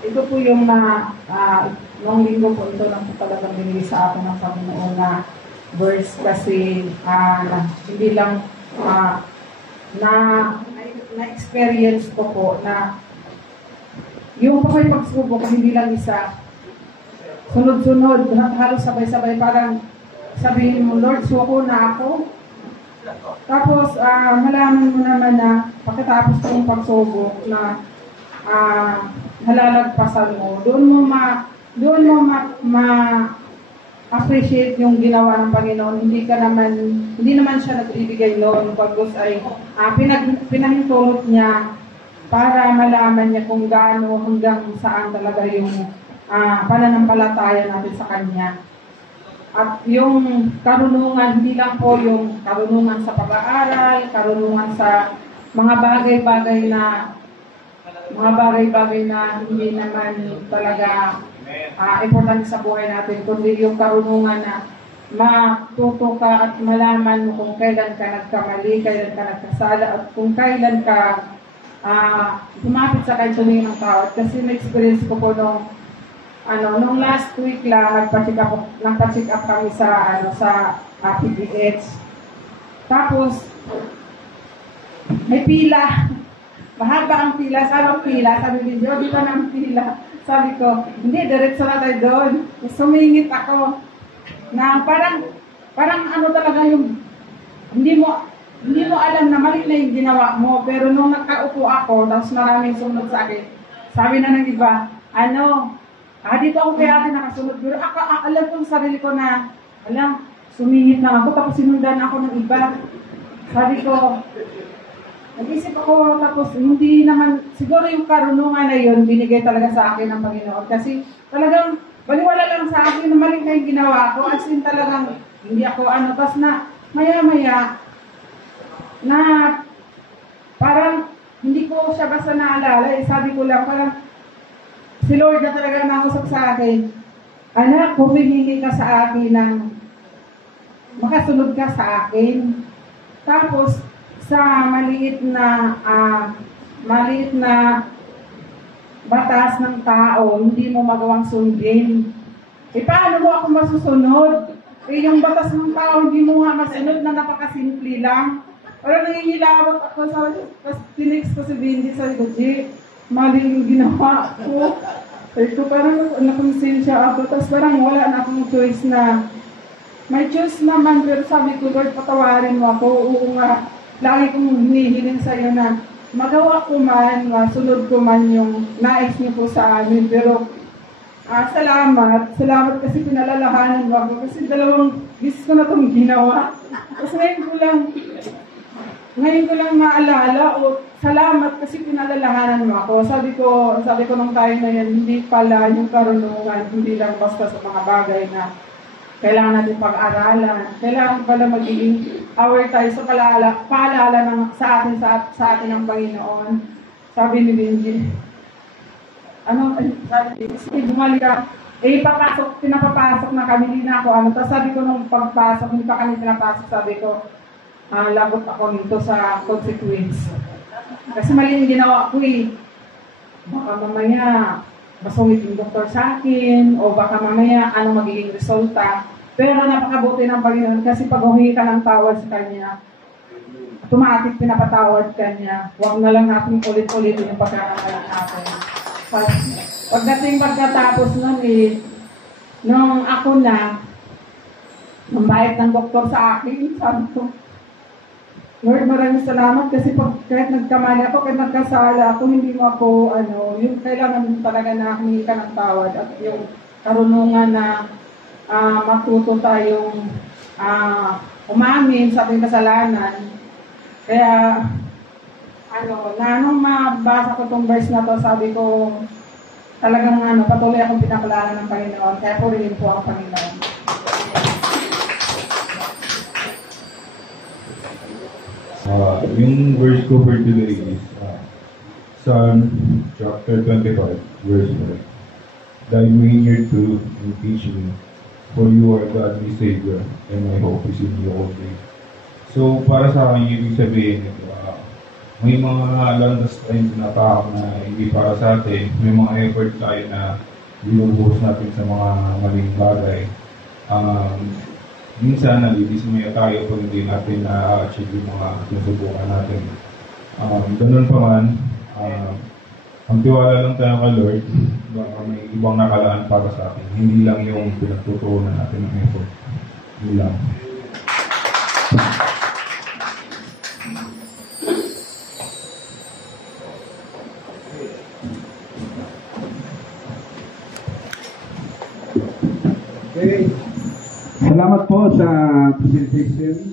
Ito po yung noong linggo po ito na po talagang binigay sa akin ng Panginoon na verse kasi hindi lang na-experience ko po na yung pa may pagsubok hindi lang isa, sunod-sunod, halos sabay-sabay, parang sabihin mo, Lord, suko na ako. Tapos, malaman mo naman na pagkatapos ng pagsubok na halalagpasan mo, doon mo appreciate yung ginawa ng Panginoon. Hindi naman siya nagbibigay noon. Pagkus ay pinahintulot niya para malaman niya kung gaano hanggang saan talaga yung pananampalataya natin sa Kanya. At yung karunungan, hindi lang po yung karunungan sa pag-aaral, karunungan sa mga bagay-bagay na hindi naman talaga importante sa buhay natin, kundi yung karunungan na matuto ka at malaman mo kung kailan ka nagkamali, kailan ka nagkasala, at kung kailan ka lumapit sa kahit humingi ng tawad. Kasi na-experience ko po nung last week lang, nagpa-check up kami sa PDH. Tapos, may pila. Mahaba ang pila. Sabi ang pila. Sabi niyo, di ba ng pila? Sabi ko, hindi, diretso na tayo doon. Sumingit ako. Na parang talaga yung, hindi mo alam na mali na yung ginawa mo. Pero nung nakaupo ako, tapos maraming sumunod sa akin, sabi na ng iba, dito ako kaya akin nakasunod. Pero alam ko sa sarili ko na, sumingit lang ako, tapos sinundan ako ng iba. Sabi ko, nag-isip ako, tapos hindi naman, siguro yung karunungan na yun, binigay talaga sa akin ng Panginoon. Kasi talagang, baliwala lang sa akin na maling kayong ginawa ko. As in talagang, hindi ako tapos na, maya-maya, na parang, hindi ko siya basta naalala. Sabi ko lang, parang, si Lord na talaga nangusap sa akin, anak, humihingi ka sa akin ng makasunod ka sa akin. Tapos, sa maliit na batas ng tao, hindi mo magawang sundin. Paano mo ako masusunod? Yung batas ng tao, hindi mo nga masunod na napakasimple lang. Pero nangingilawat ako sa tinext ko si Benji, sabi ko, mali yung ginawa ko. Sabi ko, parang nakonsensya ako. Tapos parang wala na akong choice na, may choice naman, pero sabi ko, Lord, patawarin mo ako. Oo nga, lagi kong hinihiling sa iyo na magawa ko man, sunod ko man yung nais niyo po sa amin. Pero salamat kasi pinalalahanan mo ako. Kasi 2 beses ko na itong ginawa. Tapos ngayon ko lang maalala, salamat kasi pinalalahanan mo ako. Sabi ko nung tayo na yan, hindi pala yung karunungan, hindi lang basta sa mga bagay na kailangan natin pag-aralan. Kailangan pala magiging aware tayo sa paalala sa atin ng Panginoon. Sabi ni Benji, sige, bumalik ka. Pinapapasok na kami, hindi na ako. Tapos sabi ko nung pagpasok, hindi pa kami pinapasok, sabi ko, lagot ako nito sa consequence. Kasi mali yung ginawa ko Baka mamaya, masungit yung doktor sa akin, o baka mamaya, magiging resulta. Pero napakabuti ng Panginoon kasi pag humingi ka ng tawad sa Kanya, automatic pinapatawad ka niya. Huwag na lang natin ulit-ulit yung pagkakamalan natin. Pagkatapos nun nung ako na, mambayad ng doktor sa akin, sabi ko, Lord, maraming salamat kasi kahit nagkamali ako, kahit nagkasala ako, hindi mo ako, yung kailangan talaga na humingi ka ng tawad at yung karunungan na matuto tayong umamin sa ating kasalanan. Kaya, nung mabasa ko itong verse na to, sabi ko, talagang patuloy akong pinakilala ng Panginoon, kaya purihin po ang Panginoon. Yung verse ko for today is Psalm chapter 25, verse 1. Thy vineyard truth and teach me, for you are godly Savior, and my hope is in you all day. So, para sa akin, ibig sabihin, may mga landas time na pa na hindi para sa atin, may mga effort tayo na binubuhos natin sa mga maling bagay. Minsan nalidismaya tayo kung hindi natin na-achieve yung mga sinusubukan natin. Ganun pa man, ang tiwala lang tayo kay Lord, baka may ibang nakalaan para sa atin. Hindi lang yung pinagtutuunan natin ng effort. Hindi lang. Okay. Salamat po sa presentation.